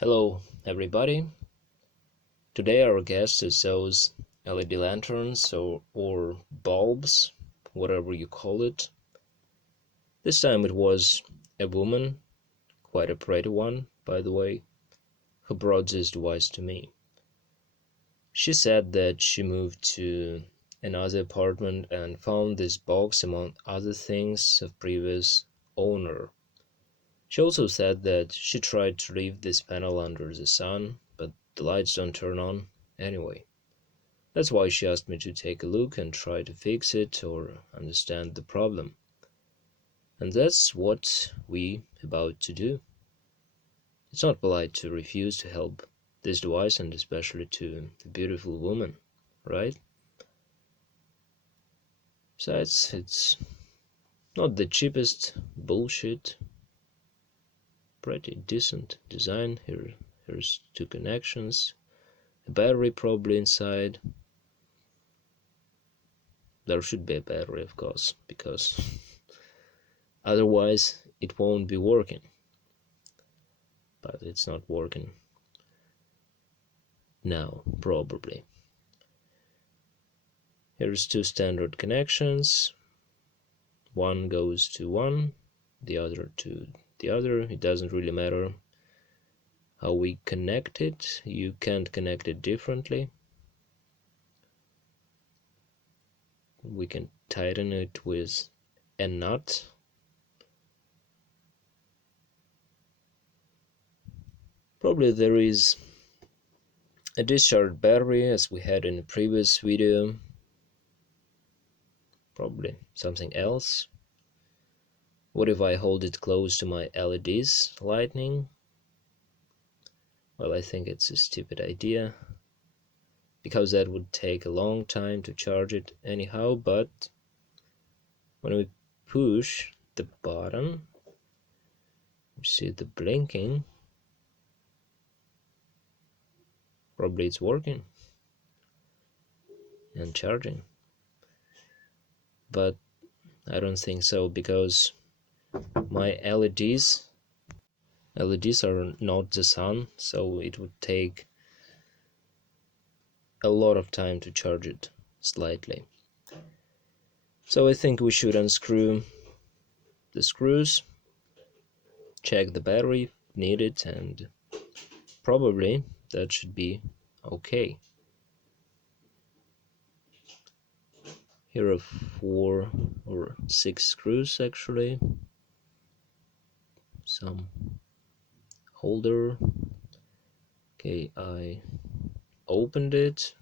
Hello, everybody. Today our guest is those LED lanterns or bulbs, whatever you call it. This time it was a woman, quite a pretty one, by the way, who brought this device to me. She said that she moved to another apartment and found this box among other things of previous owner. She also said that she tried to leave this panel under the sun, but the lights don't turn on anyway. That's why she asked me to take a look and try to fix it or understand the problem. And that's what we about to do. It's not polite to refuse to help this device and especially to a beautiful woman, right? Besides, it's not the cheapest bullshit. Pretty decent design. Here's two connections. A battery probably inside. There should be a battery, of course, because otherwise it won't be working. But it's not working now, probably. Here's two standard connections. One goes to one, the other to the other. It doesn't really matter how we connect it. You can't connect it differently. We can tighten it with a nut. Probably there is a discharged battery as we had in the previous video. Probably something else. What if I hold it close to my LEDs lightning? Well, I think it's a stupid idea because that would take a long time to charge it anyhow, but when we push the button, you see the blinking. Probably it's working and charging, but I don't think so because my LEDs are not the sun, so it would take a lot of time to charge it slightly. So I think we should unscrew the screws, check the battery if needed, and probably that should be okay. Here are 4 or 6 screws actually, some holder. Okay, I opened it.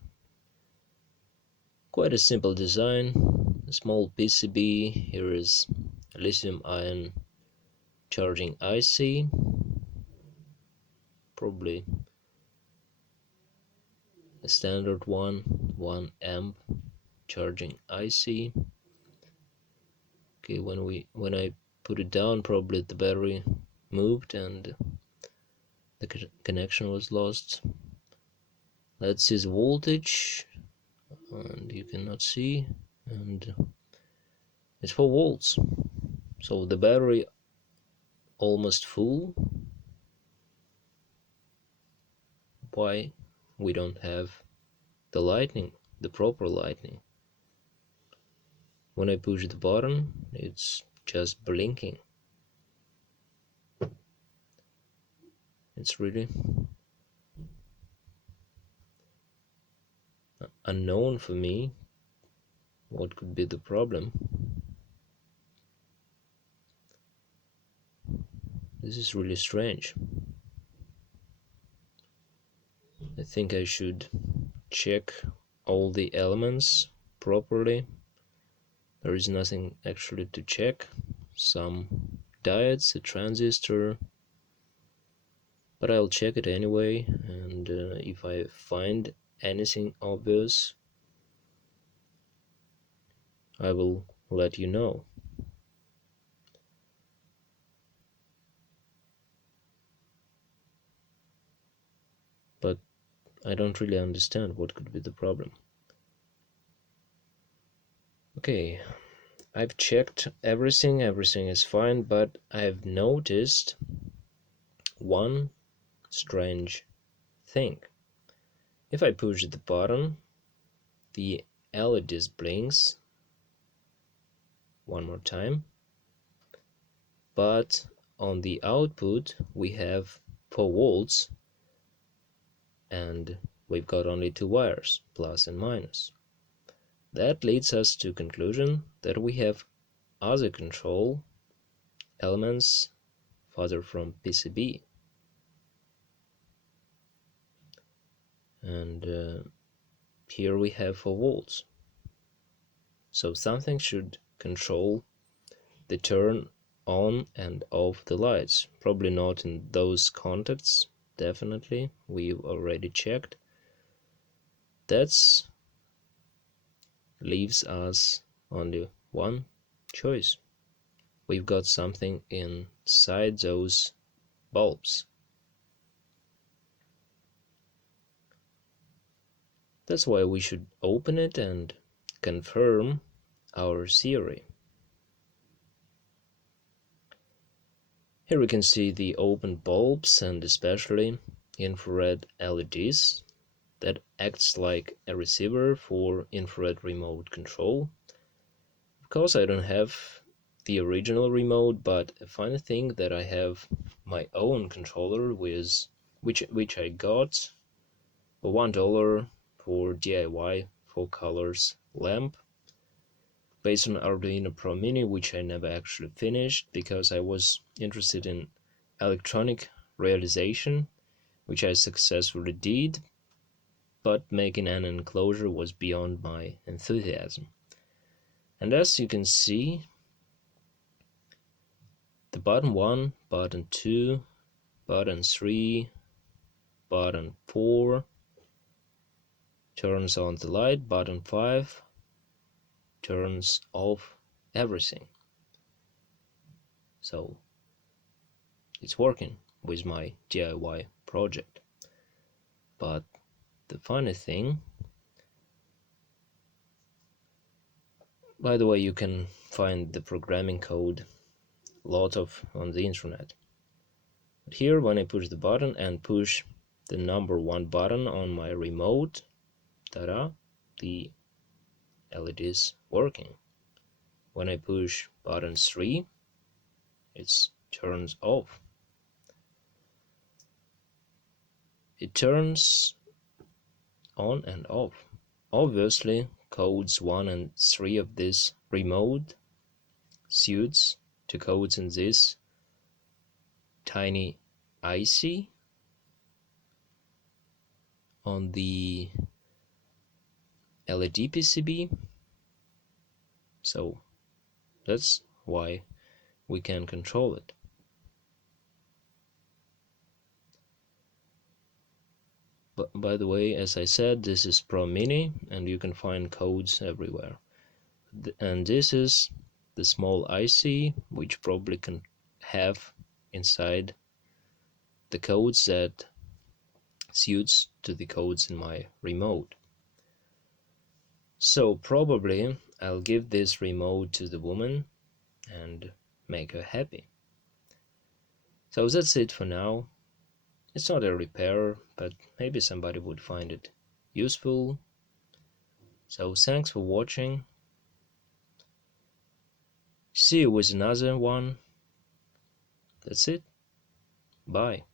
Quite a simple design, a small PCB. Here is a lithium ion charging IC, probably a standard 1 amp charging IC. Okay, when I put it down, probably the battery moved and the connection was lost. Let's see the voltage, and you cannot see, and it's 4 volts. So the battery almost full. Why we don't have the lightning, the proper lightning? When I push the button, it's just blinking. It's really unknown for me what could be the problem. This is really strange. I think I should check all the elements properly. There is nothing actually to check. Some diodes, a transistor, but I'll check it anyway, and if I find anything obvious, I will let you know. But I don't really understand what could be the problem. Okay, I've checked everything is fine, but I've noticed one strange thing. If I push the button, the LED blinks one more time, but on the output we have 4 volts and we've got only 2 wires, plus and minus. That leads us to conclusion that we have other control elements further from PCB. And here we have 4 volts. So something should control the turn on and off the lights. Probably not in those contacts, definitely. We've already checked. That's leaves us only one choice. We've got something inside those bulbs. That's why we should open it and confirm our theory. Here we can see the open bulbs and especially infrared LEDs that acts like a receiver for infrared remote control. Of course, I don't have the original remote, but a funny thing that I have my own controller with which I got for $1 for DIY 4 colors lamp based on Arduino Pro Mini, which I never actually finished because I was interested in electronic realization, which I successfully did, but making an enclosure was beyond my enthusiasm. And as you can see, the button 1, button 2, button 3, button 4 turns on the light, button 5 turns off everything. So it's working with my DIY project. But the funny thing, by the way, you can find the programming code lot of on the internet. But here, when I push the button and push the number 1 button on my remote, ta-da, the LED is working. When I push button 3, it turns off. It turns on and off. Obviously, codes 1 and 3 of this remote suits to codes in this tiny IC on the LED PCB. So that's why we can control it. But by the way, as I said, this is Pro Mini and you can find codes everywhere. And this is the small IC which probably can have inside the codes that suits to the codes in my remote. So probably I'll give this remote to the woman and make her happy. So that's it for now. It's not a repair, but maybe somebody would find it useful. So thanks for watching. See you with another one. That's it. Bye.